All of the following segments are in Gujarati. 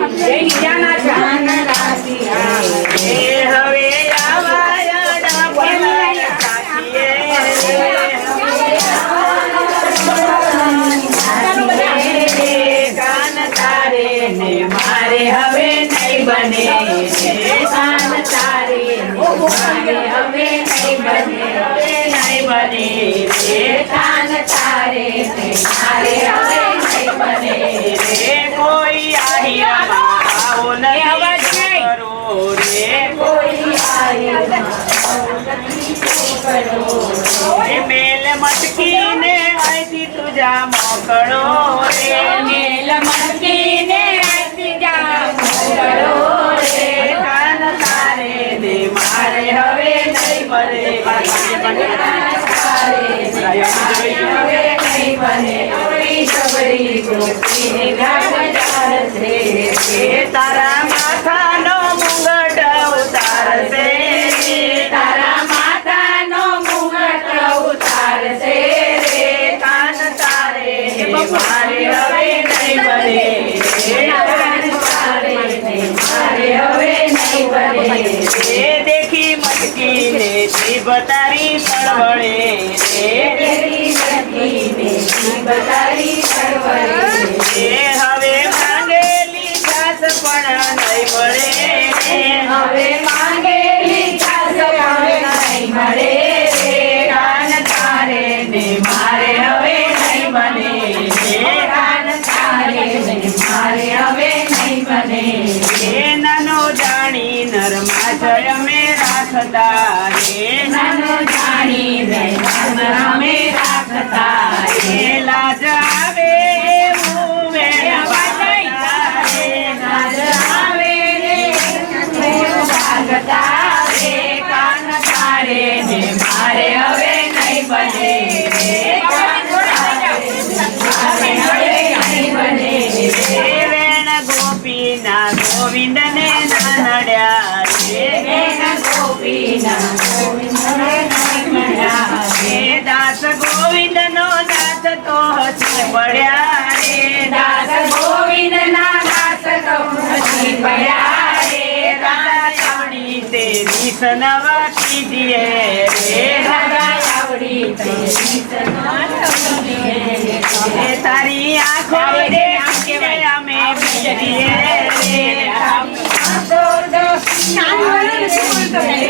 હવે આવાયા પલાયા સાખીએ કાન તારે ને મારે હવે નહીં બને કાન તારે મારે હવે નહીં બને નહીં બને કાન તારે ને મારે હવે નહીં બને કોઈ આહિરમાં આવો નથી કરો રે કોઈ આહિરમાં મેલ મટકીને અહીંથી તુજા મોકળો રે મેલ મટકીને અહીંથી જા મોકળો રે કાન તારે ને મારે હવે નહીં બને હવે નહીં બને સબરી ગોપીને ગામદારસે તારા માથાનો મુંગટ ઉતારશે તારા માથાનો મુંગટ ઉતારશે રે કાન તારે મારે હવે નહીં બને કાન તારે મારે હવે નહીં બને દેખી મટકીને જીભ તારી સળવળે બતારી હવે માંગેલી ઘાસ પણ નહીં મળે હવે માંગેલી ઘાસ પણ નહીં મળે કાન તારે ને મારે હવે નહીં બને કાન તારે ને મારે હવે નહીં બને નાનો જાણી નરમાં જય અમે રાખતા રે નાનો જાણી નરમાં અમે રાખતા લાજ આવે એવું વેણ વાગતા રે લાજ આવે વાગતા રે કાન તારે ને મારે હવે નહીં બને કાન તારે મારે હવે નહીં બને વેણ ગોપીના ગોવિંદને ના નડ્યા રે વેણ ગોપીના ગોવિંદને નડ્યા રે દાસ ગોવિંદનો તો હસી પડ્યા રે દાસ ગોવિંદ ના દાસ તો હસી પડ્યા રે રાજા આવડી તેરી સનવા કીજીએ રે રાજા આવડી તેરી સનવા કીજીએ તારી આંખો રે આંખે અમે બીજીએ રે આંખો દો કાન બોલતો રે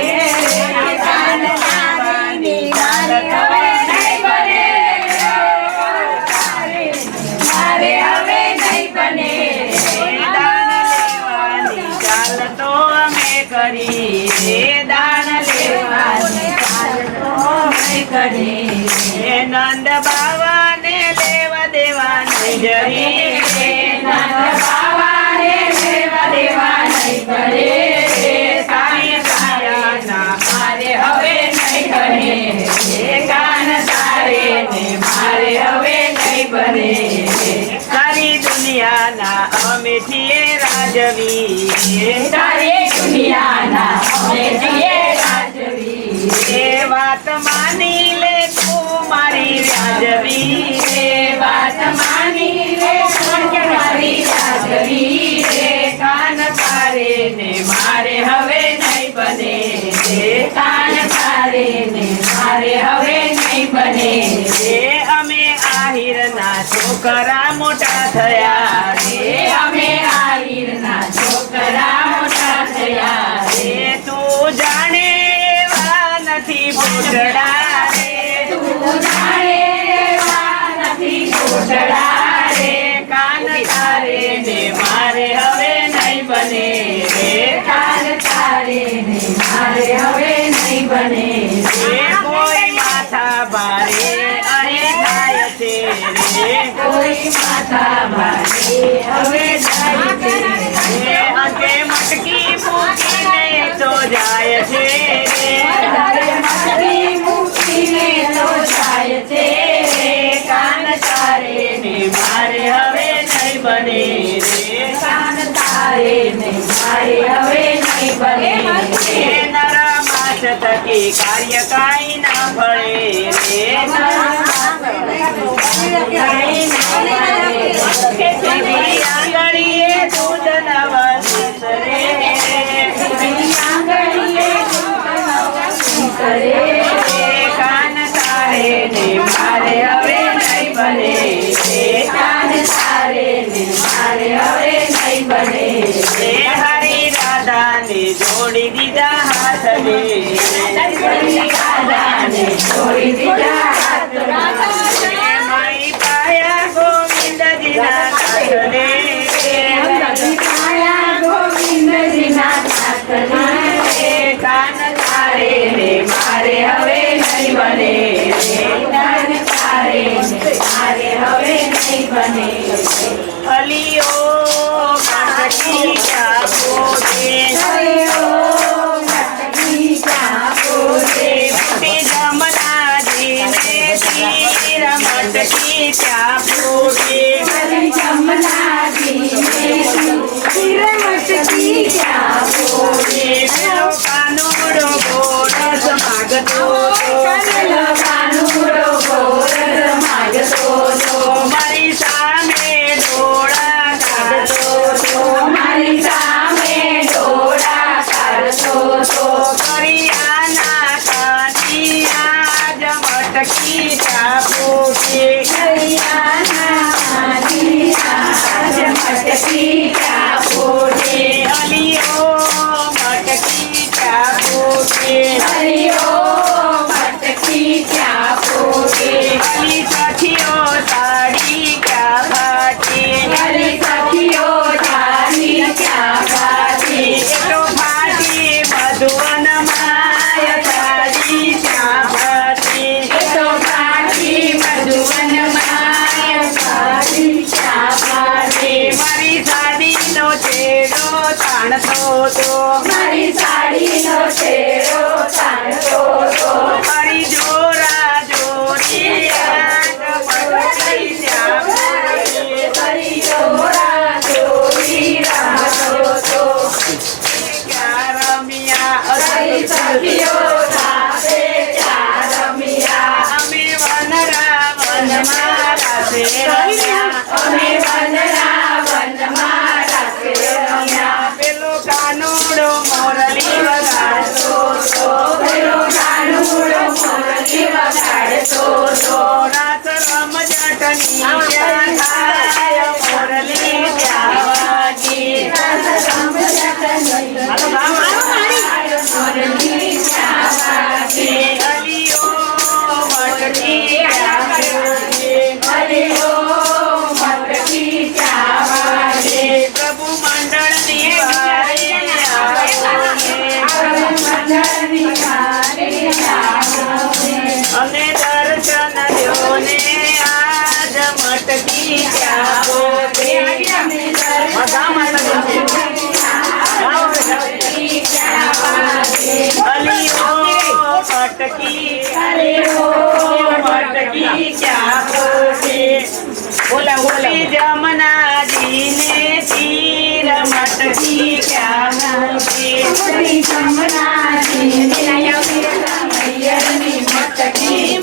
કાન લાગી ગાલ હવે નહીં બને દાન લેવાની ચાલ તો અમે કરી નંદ બાવાને લેવા દેવા નહીં જરી નંદ બાવાને લેવા દેવા નહીં કરે સાંઈ સાયાના મારે હવે નહીં બને કાન તારે ને મારે હવે નહીં બને સારી દુનિયાના અમે છીએ રાજવી સારી દુનિયાના અમે છીએ રાજવી એ વાત માની લે તું મારી વ્યાજવી એ વાત માની લે તું મારી વ્યાજવી રે કાન તારે ને મારે હવે નહીં બને કાન તારે ને મારે હવે નહીં બને અમે આહિરના છોકરા મોટા થયા રે અમે આહિરના છોકરા મોટા થયા રે તું જાણે એવા નથી ભોજડા રે તું જાણે એવા નથી ભોજડા રે કાન તારે ને મારે હવે નહીં બને કાન તારે ને મારે હવે નહીં બને કોઈ માથા ભારે અરે થાય છે રે કોઈ માથા ભારે હવે થાય છે અંતે મટકી મૂકીને તો જાય છે મટકી મૂકીને તો જાય છે કાન તારે ને મારે હવે નહીં બને કાન તારે ને મારે હવે નહીં બને નરમાસ થકી કાર્ય કાંઈ ના ભળે રે આંગળીએ દૂધ ન રે કાન તારે ને મારે હવે નહીં બને રે કાન તારે ને મારે હવે નહીં બને રે હરી રાધાને જોડી દીધા હાથ રે હરી રાધાને જોડી દીધા હાથ રે માઈ પાયા ગોવિંદજીના હાથ રે માઈ પાયા ગોવિંદજીના હાથ રે કાન તારે ને મારે હવે નહીં બને રે કાન તારે ને મારે હવે નહીં બને અલિયો માટકી ચાપો દે અલિયો માટકી ચાપો દે મોટી જમનાજીને તીર મટકી ચાપો દે જમનાજીને તીર મટકી ચાપો દે પેલો કાનુડો ગોરસ માગતો પેલો કાનુડો ગોરસ માગતો મારી સામે ડોળા કાઢતો મારી સામે ડોળા કાઢતો કરિયાના કાનિયા જ મટકી ચાપો કે કરિયાના કાનિયા જ મટકી ચાપો કે અલિયો મટકી ચાપો કે અલિયો મટકી ચાપો કે અલી સખીઓ તારી ક્યાં ફાટી અલી સખીઓ તારી ક્યાં ફાટી તો ફાટી મધુવન માય તારી ક્યાં ફાટી તો ફાટી મધુવન માય તારી ક્યાં ફાટી મારી સાડીનો છેડો તાણતો તો મારી સાડીનો છેડો તાણતો તો મારી જોરા જોરી આંખ મટકી ચાપો મારી જોરા જોરી રામતો તો ક્યાં રમ્યા અસલી સખીઓ સાથે ક્યાં રમ્યા અમે વનરા વનમાં રાસે રમ્યા અમે વનરા વનમાં રાસે રમ્યા પેલો કાનુડો મોરલી વગાડતો તો પેલો કાનુડો મોરલી વગાડતો તો રાત રમઝટની ક્યાં થાય મોરલી ક્યાં વાગી રાત રમઝટની મોરલી ક્યાં વાગી અલિયો મટકી ક્યાં વાગે અલિયો મટકી ક્યાં વાગે પ્રભુ મંડળની વારે આવો મંડળની વારે આવો અને દર્શન દ્યો ને આજ મટકી ક્યાં બોલે અમે દર્શન અલિયો મટકી ક્યાં બોલે બોલા બોલી જમનાજીને તીર મટકી ક્યાં બોલે જમનાજીને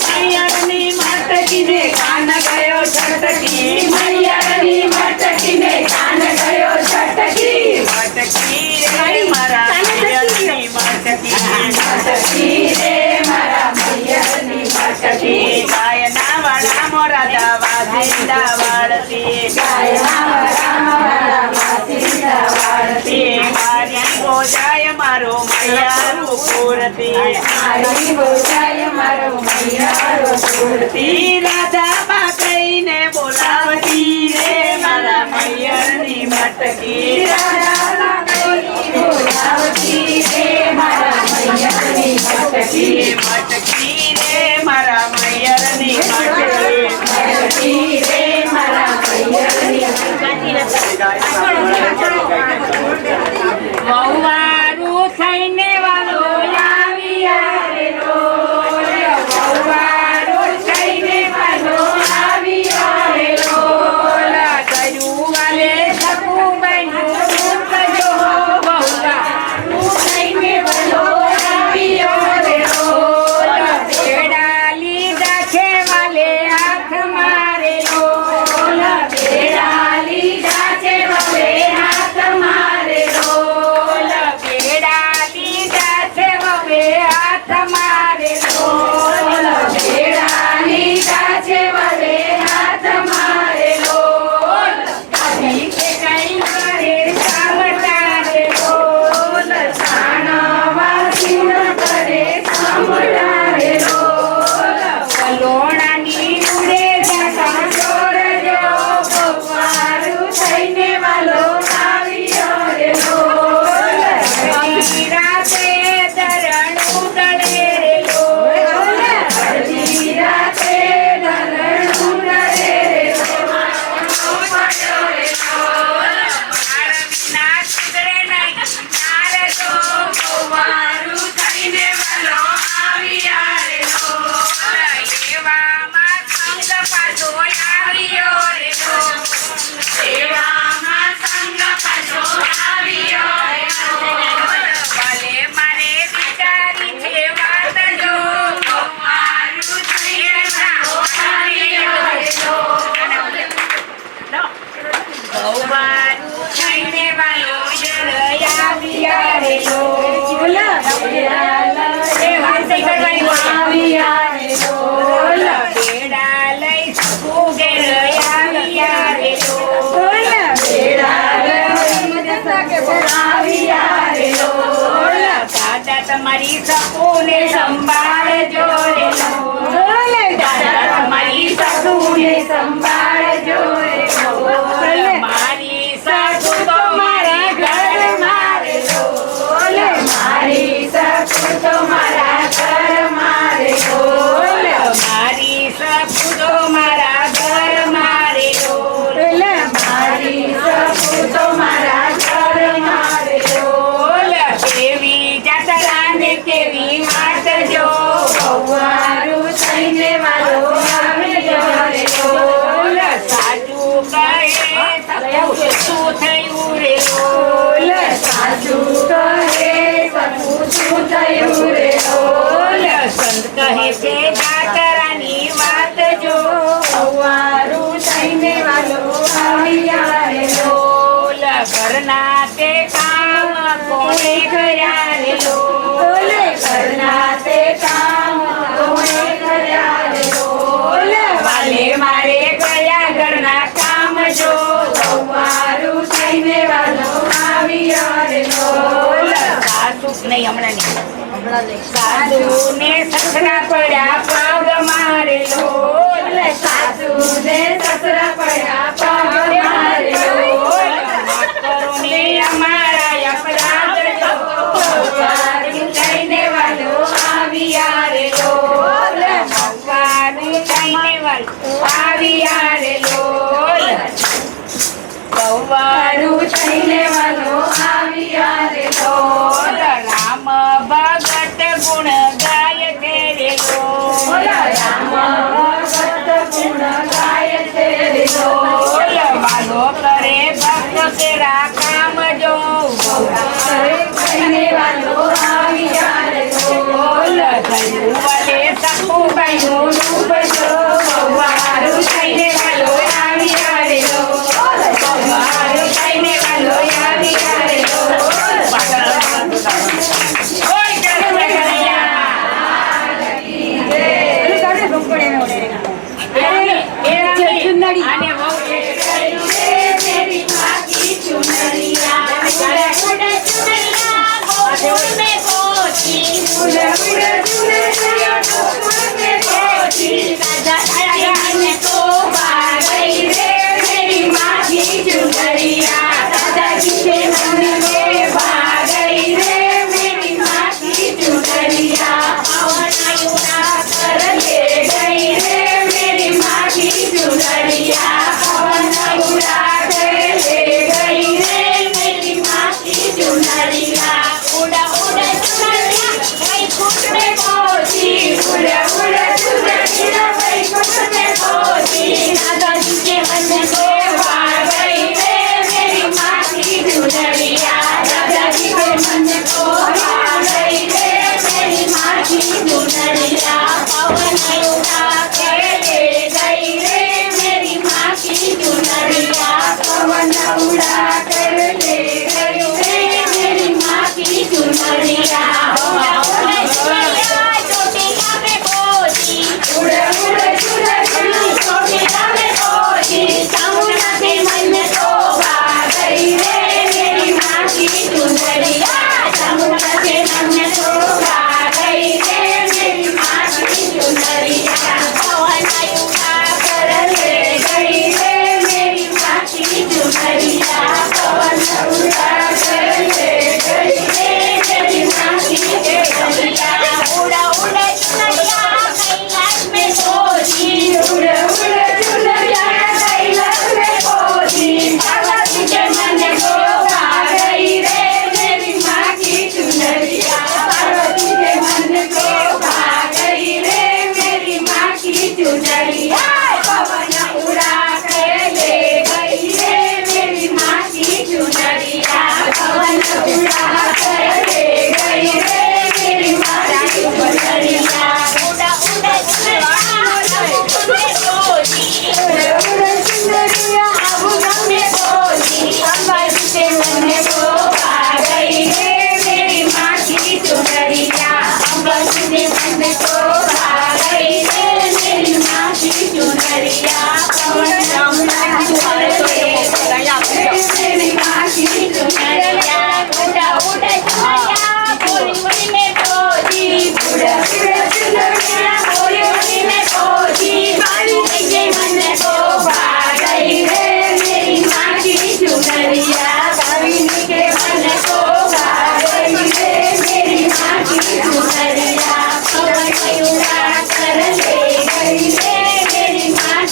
મૈયરની મટકી ને કાન ગયો છટકી મૈયરની મટકી ને કાન ગયો છટકી મટકી રે મારા મૈયરની મટકી મટકી રે મારા મૈયરની મટકી ગાયના વાળા મોરા દાવા જિંદા વાળતી ગાયના વાળા મોરા વાળતી મારી ગોજાય મારો મૈયારું પૂરતી મારી ગોજાય મારો મૈયારું પૂરતી રાધા બા કહીને બોલાવતી રે મારા મૈયરની મટકી રાધા બા કહીને બોલાવતી રે મારા મૈયરની મટકી મટકી રે મારા મૈયરની મટકી રે મારા મૈયરની વહુવારું થઈને વાલો આવ્યા રે લોલ વહુવારું થઈને વાલો આવ્યા રે લોલ કર્યું વાલે સકું બન્યું કજો વહુવારું થઈને વાલો આવ્યો રે લોલ કહે છે જાતરાની વાત જો સવારું થઈને વાલો આવ્યા રે લોલ ઘરના તે કામ કોણે કર્યા રે લોલ ઘરના તે કામ કોણે કર્યા રે લોલ વાલે મારે કર્યા ઘરના કામ જો સવારું થઈને વાલો આવ્યા રે લોલ સાસુ નહીં હમણાં સાસુ ને સસરા પડ્યા પગ મારે લોલ સાસુ ને સસરા પડ્યા પગ મારે લોલ કરુણે અમારા અપરાધ જો સવારું થઈને વાલો આવ્યા રે લોલ સવારું થઈને વાલો આવ્યા રે લોલ સવારું થઈને વાલો આવ્યા રે લોલ રામ ભગત ગુણ ગાય છે રે લોલ રામ ભગત ગુણ ગાય છે રે લોલ વાલો કરે ભક્ત તેરા કામ જો થઈને વાલો આવ્યા રે લોલ થયું વાલે સખુબાઈ નું રૂપ જો સવારું થઈને વાલો આવ્યા રે લોલ સવારું થઈને વાલો આવ્યા રે લોલ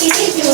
Thank you.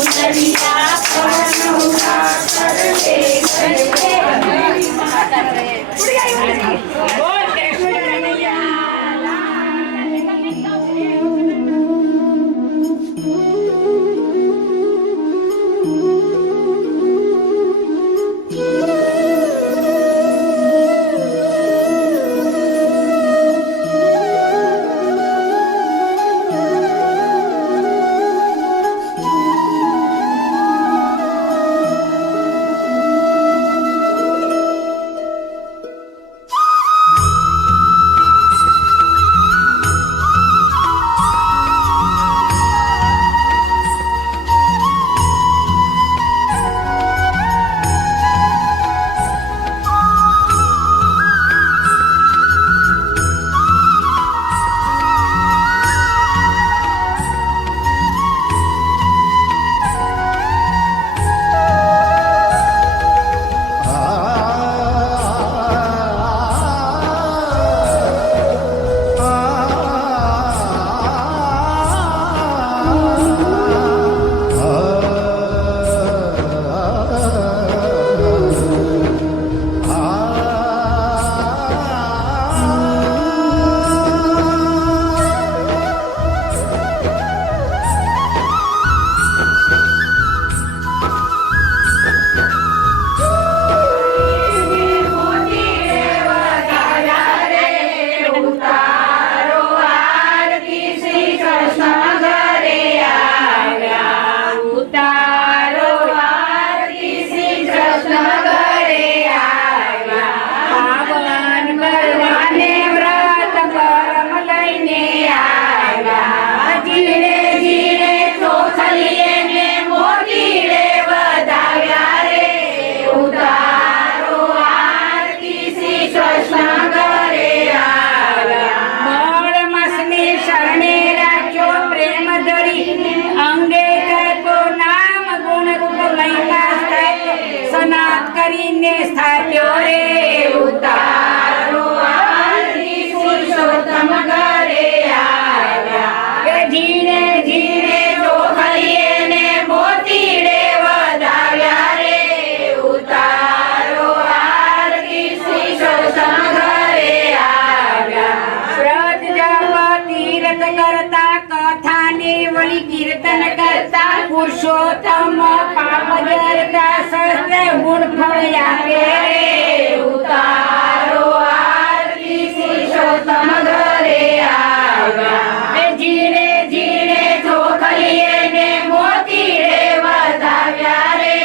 વાર્તા કથાને વળી કીર્તન કરતા પુરુષોત્તમ પાપ જરતા સહસ્ર ગુણ ફળ આપે રે ઉતારો આરતી પુરુષોત્તમ ઘરે આવ્યા જીણે જીણે ચોખલીએ ને મોતી રે વધાવ્યા રે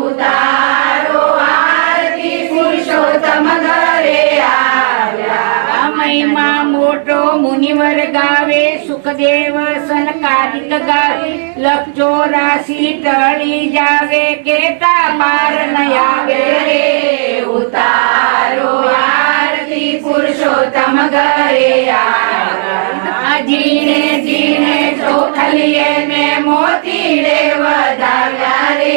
ઉતારો આરતી પુરુષોત્તમ ઘરે આવ્યા મહિમા મોટો મુનિવર ગાવે સુખદેવ સનકાદિક ગાવે લખ 84 ટળી જાવે કેતા પાર ન આવે રે ઉતારો આરતી પુરુષોત્તમ ઘરે આવ્યા જીણે જીણે ચોખલીએ ને મોતી રે વધાવ્યા રે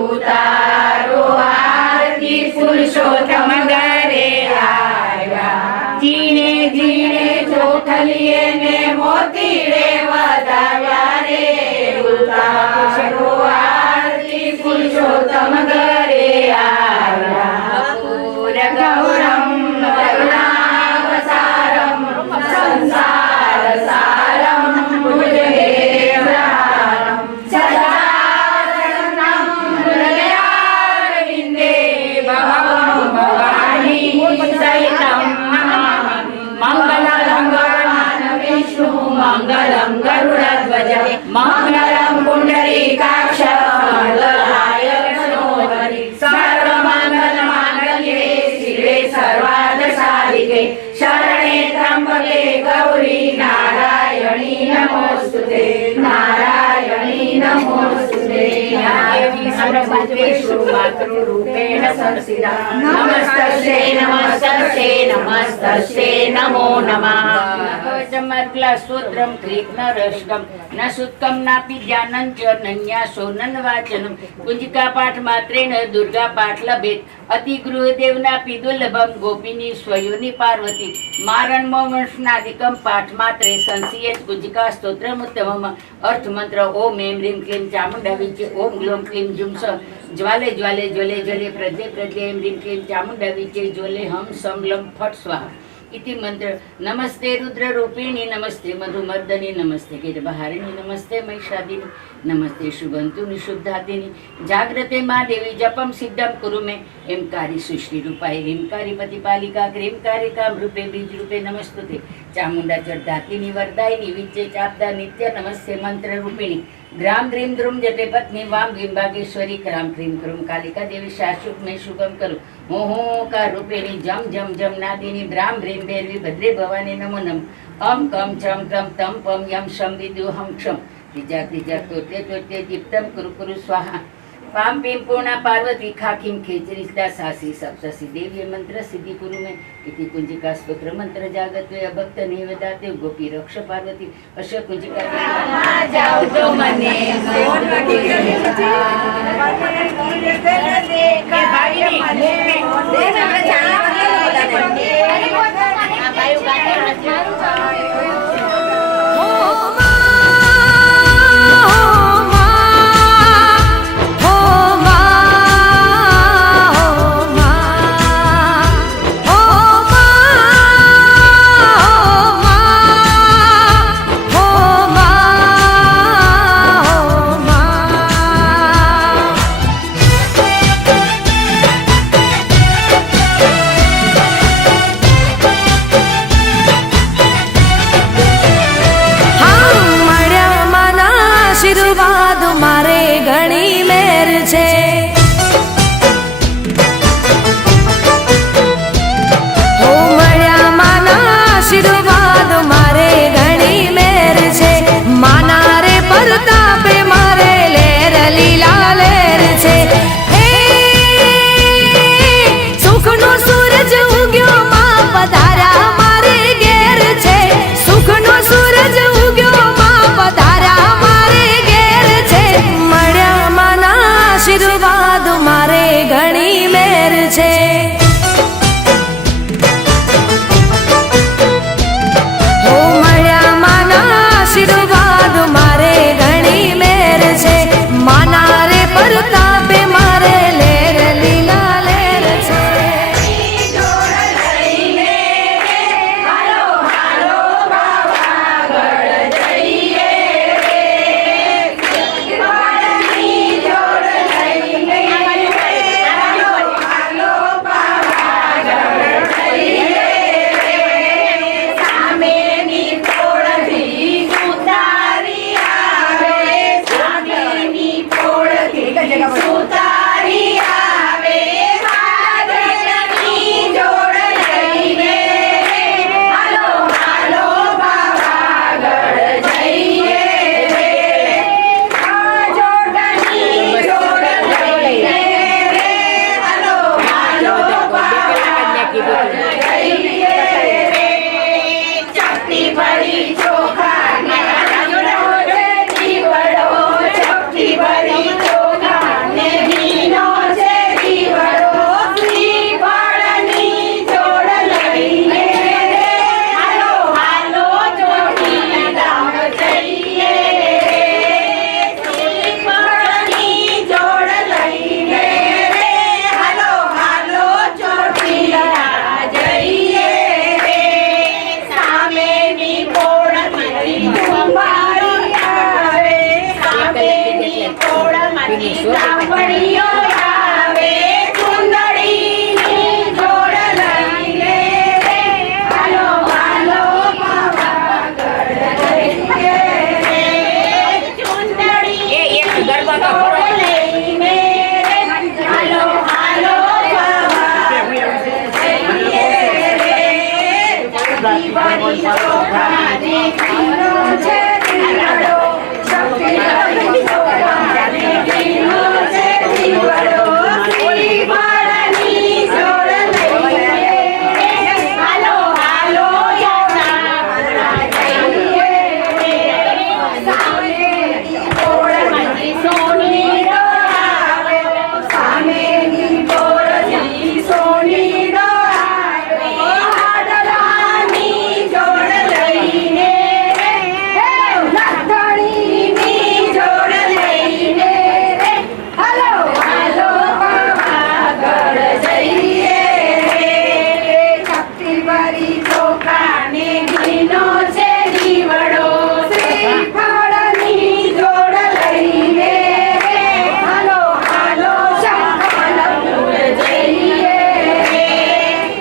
ઉતારો આરતી પુરુષોત્તમ ઘરે આવ્યા જીણે જીણે ચોખલીએ ને મોતી રે વધાવ્યા રે ઉતારો આરતી પુરુષોત્તમ ઘરે આવ્યા કપૂર ગૌરમ કરુણાવતારમ સંસાર સારમ ભુજગેન્દ્રહારમ સદાનંદમ હૃદયારવિંદે ભવં ભવાની સહિતમ મંગલમ ભગવાન વિષ્ણુ મંગલમ ગરુડધ્વજ મંગલમ પુંડરીકાક્ષ મંગલાય વિષ્ણુહરિ સર્વમંગલ માંગલ્યે શિવે સર્વાર્થ સાધિકે શરણે ત્રંબકે ગૌરી નારાયણી નમોસ્તુતે નારાયણી નમોસ્તુતે દેવી સર્વભૂતેષુ માતૃરૂપેણ સંસ્થિતા નમસ્તસ્તે નમસ્તસ્તે નમસ્તસ્તે નમો નમઃ ચમર્કલા સૂત્રમ ક્લિગ્ન રષ્કમ ન સુત્કમ નાપી જ્ઞાનં ચ નન્યાસો નન્વાચનમ કુંજિકા પાઠ માત્રેણ દુર્ગા પાઠ લભેત અતિ ગૃહદેવના દુર્લભમ ગોપિની સ્વયોની પાર્વતી મારણમો વંશનાદિકમ પાઠ માત્રે સંસિયેત કુંજિકા સ્તોત્રમુત્તમમ અર્થ મંત્ર ઓમ એમ રીમ ક્લીમ ચામુંડા વિચે ઓમ ગ્લોમ ક્લીમ જુમ સ જ્વાલે જ્વાલે જ્વલે જ્વલે પ્રજ્ઞે પ્રજ્ઞે એમ રીમ ક્લીમ ચામુંડા વિચે જ્વલે હમ સમ લમ ફટ સ્વાહા इति मंत्र नमस्ते रुद्र रूपिणी नमस्ते मधुमर्दनी नमस्ते गिरबहारिणी नमस्ते महिषादिनी नमस्ते शुभंतु निशुद्धादिनी जाग्रते माँ देवी जपम सिद्धम कुरु में एमकारी सुश्री रूपाय ह्रीमकारी पतिपालिका क्रीमकारिका रूपे बीज रूपे नमस्तुते चामुंडा चढ़ातिनी वरदायिनी विच्चे चापदा नित्य नमस्ते मंत्र रूपिणी ग्राम द्रीम द्रुम जटे पत्नी वाम बिंबागेश्वरी क्राम क्रीम क्रूम कालिका देवी शाश्वत में शुभम करो हो का रूपिणी जम जम जम नादिनी ब्राह्म भ्रीम भैरवी भद्रे भवानी नमो नम अम कम चम कम तम पम यम शम विदु हम क्षम त्रिजा त्रिजा तोते तोते दीप्तम कुरु कुरु स्वाहा पाम पीम पूर्णा पार्वती खाखिम खेचरिस्ता सासी सप्तसी देवी मंत्र सिद्धि कुरु में इति कुंजिका स्तोत्र मंत्र जागत्वे अभक्त निवेदाते गोपी रक्ष पार्वती अश कुंजिका जाओ तो मने બ્રાહ્મણીઓ આવે ચુંદડીની જોડ લઈને રે હાલો હાલો પાવાગઢ જઈએ રે ચુંદડી એક ગરબા તો કરો. લઈને રે હાલો હાલો પાવાગઢ જઈએ રે શક્તિવાળી શોભાને કીનો છે દીવડો શક્તિવાળી શોભાને કીનો છે દીવડો શ્રીફળની જોડ લઈને હાલો હાલો યાત્રા જઈએ રે સામેની ઓળમાંથી સોનીડો આવે સામેની ઓળથી સોનીડો આવે હાડલાની જોડ લઈને રે લખણીની જોડ લઈને રે હાલો હાલો પાવાગઢ જઈએ રે શક્તિવાળી ચોખાને ઘીનો છે દીવડો શ્રીફળની જોડ લઈને રે હાલો હાલો શંખલપુર જઈએ રે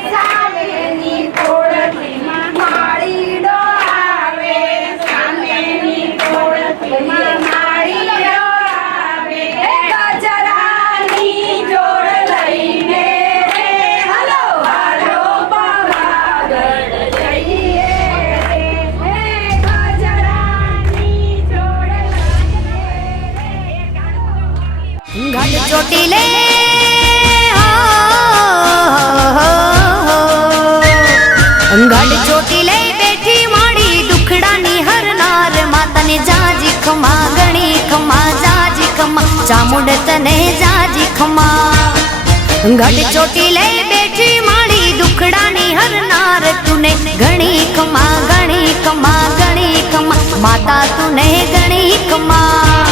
સામેની કોળથી માળીડો આવે સામેની કોળથી માળીડો આવે ગજરાની જોડ લઈને રે હાલો હાલો પાવાગઢ જઈએ રે ગજરાની જોડ લઈને ઘટ ચોટીલે ઘટ ચોટીલે બેઠી માડી દુખડાની હરનાર માતાને જાજી ખમા ગણી ખમા જાજી ખમા ચામુંડ તને જાજી ખમા ઘટ ચોટીલે બેઠી માડી દુખડાની હરનાર તુને ગણી ખમા ગણી ખમા ગણી ખમા માતા તુને ગણી ખમા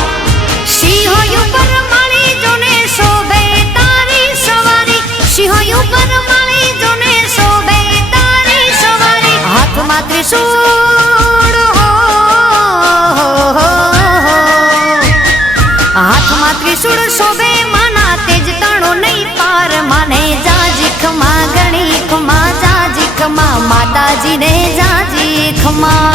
સિંહોયું પર માળી જોને શોભે તારી સવારી સિંહોયું પર માળી જોને શોભે તારી સવારી હાથમાં ત્રિશૂળ હાથમાં ત્રિશૂળ શોભે માના તેજ તાણો નહીં પાર માને જાજી ખમા ગણી ખમા જાજી ખમા માતાજીને જાજી ખમા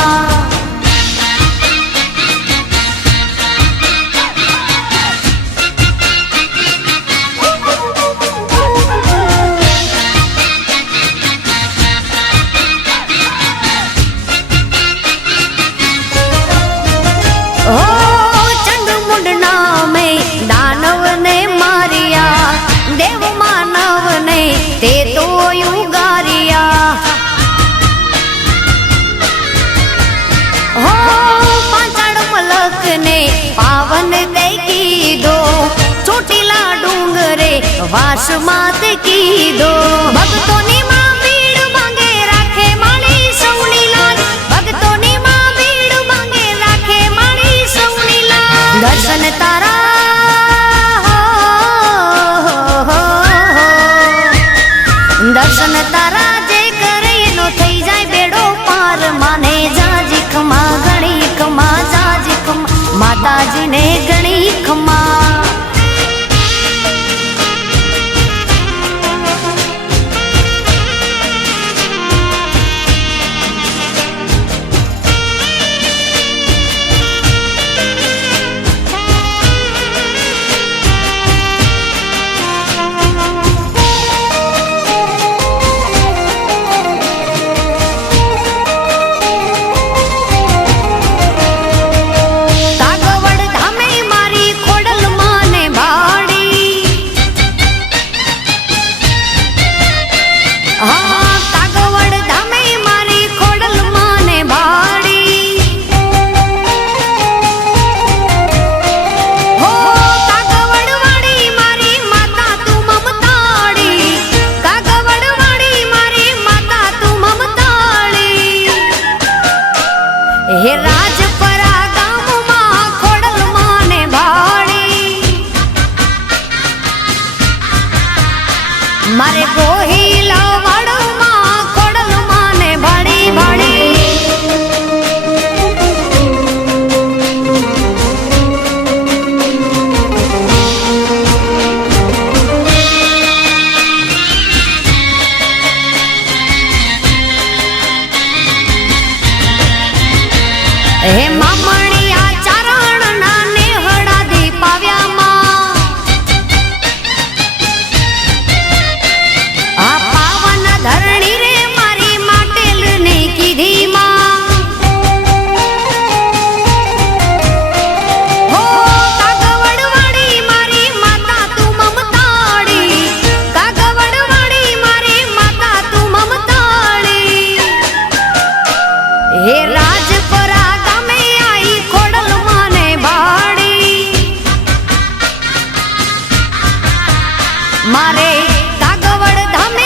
ओ चंडमुंड नामे दानव ने मारिया देव मानव ने ते तो युगारिया हो पांचाड़ मलक ने पावन दे की दो ચોટીલા ડુંગરે વાસ માત કીધો ભક્તોની માં ભીડ માંગે રાખે માળી સૌની લાજ ભક્તોની માં ભીડ માંગે રાખે માળી સૌની લાજ દર્શન તારા દર્શન તારા જે કરે એનો થઈ જાય બેડો પાર માને જાજી ખમા ગણી ખમા જાજી ખમા માતાજીને ગણી ખમા કાગવડ ધામે હે મામણિયા ચારણ ના નેહડા દીપાવ્યામાં આ પાવન ધરણી રે મારી માટેલ ને કીધી માં હો કાગવડવાડી મારી માતા તું મમતાળી કાગવડવાડી મારી માતા તું મમતાળી હે રાજપરા ગામે આઈ ખોડલ માને બાડી મારે કાગવડ ધામે